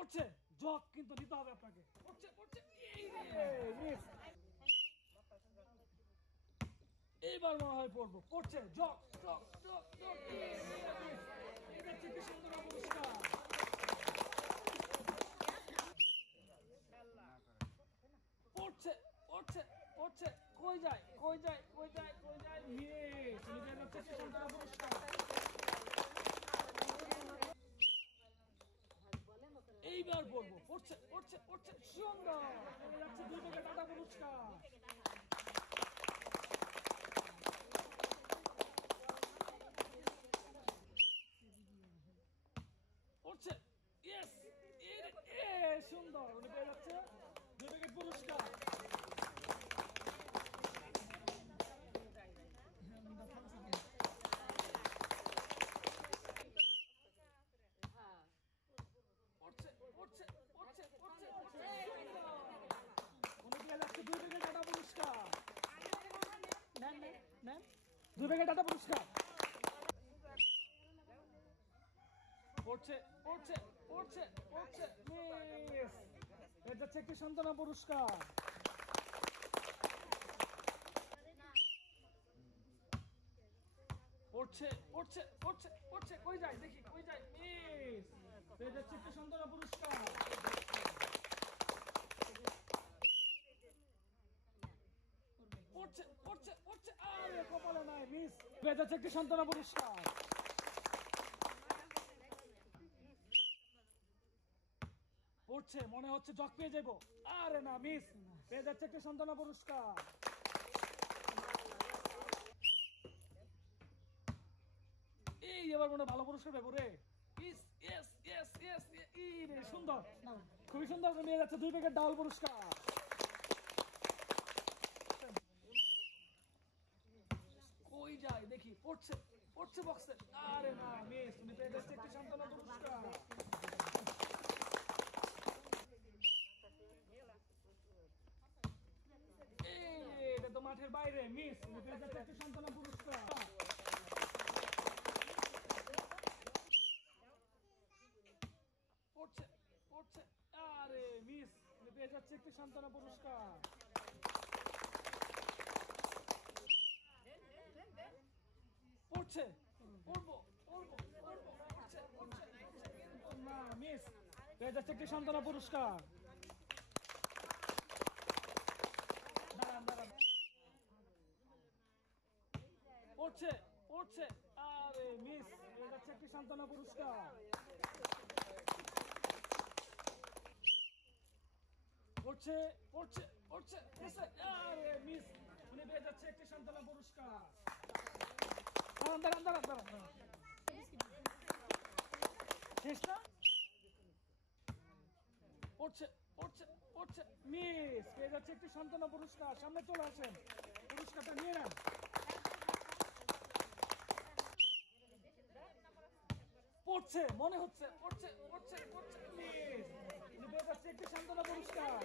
পড়ছে জগ কিন্তু নিতে হবে আপনাকে। পড়ছে পড়ছে মিস। এইবার মনে হয় পড়বো। পড়ছে জগ জগ জগ জগ। এটা হচ্ছে কি সুন্দর পুরস্কার। পড়ছে পড়ছে পড়ছে কই যায় কই যায় কই যায় কই যায় মিস। এটা হচ্ছে কি সুন্দর পুরস্কার। এইবার বলবো। পড়ছে পড়ছে পড়ছে সুন্দর। যাচ্ছে 2 থেকে টাটা পুরস্কার। পড়ছে ইয়েস সুন্দর। উনি পেয়ে যাচ্ছে 2 প্যাকেট পুরস্কার। পড়ছে পড়ছে পড়ছে পড়ছে উনি পেয়ে যাচ্ছে 2 প্যাকেট টাটা পুরস্কার। নেন নেন নেন 2 প্যাকেট টাটা পুরস্কার। পড়ছে পড়ছে পড়ছে পড়ছে মিস। এটা যাচ্ছে একটি সান্ত্বনা পুরস্কার। পড়ছে পড়ছে পড়ছে পড়ছে কই যায় দেখি কই যায় মিস। এটা যাচ্ছে একটি সান্ত্বনা পুরস্কার। পড়ছে পড়ছে পড়ছে আরে কপালে নাই মিস। এটা যাচ্ছে একটি সান্ত্বনা পুরস্কার। পড়ছে মনে হচ্ছে জগ পেয়ে যাবো। আরে না মিস। পেয়ে যাচ্ছে একটা সান্ত্বনা পুরস্কার। এই এবার মনে ভালো পুরস্কার পাবো রে। সুন্দর খুবই সুন্দর। নিয়ে যাচ্ছে 2 প্যাকেট ডাউল পুরস্কার। কই যায় দেখি। পড়ছে পড়ছে বক্সে। আরে না মিস। তুমি পেয়ে যাচ্ছে একটা সান্ত্বনা পুরস্কার। এটা তো মাঠের বাইরে মিস। তুমি পেয়ে যাচ্ছে একটা সান্ত্বনা পুরস্কার। পড়ছে পড়ছে আরে মিস। তুমি পেয়ে যাচ্ছে একটি সান্ত্বনা পুরস্কার। পড়ছে পড়বো পড়বো পড়বো পড়ছে পড়ছে না মিস। পেয়ে যাচ্ছে একটি সান্ত্বনা পুরস্কার। দাঁড়ান দাঁড়ান। পড়ছে পড়ছে আরে মিস। পেয়ে যাচ্ছে একটি সান্ত্বনা পুরস্কার। পড়ছে পড়ছে পড়ছে আরে মিস। উনি পেয়ে যাচ্ছে একটি সান্ত্বনা পুরস্কার। দাঁড়ান দাঁড়ান দাঁড়ান দাঁড়ান। শেষ না? পড়ছে পড়ছে পড়ছে মিস। পেয়ে যাচ্ছে একটি সান্ত্বনা পুরস্কার। সামনে চলে আসেন, পুরস্কারটা নিয়ে নেন। পড়ছে মনে হচ্ছে পড়ছে পড়ছে পড়ছে মিস। পেয়ে যাচ্ছে একটি সান্ত্বনা পুরস্কার।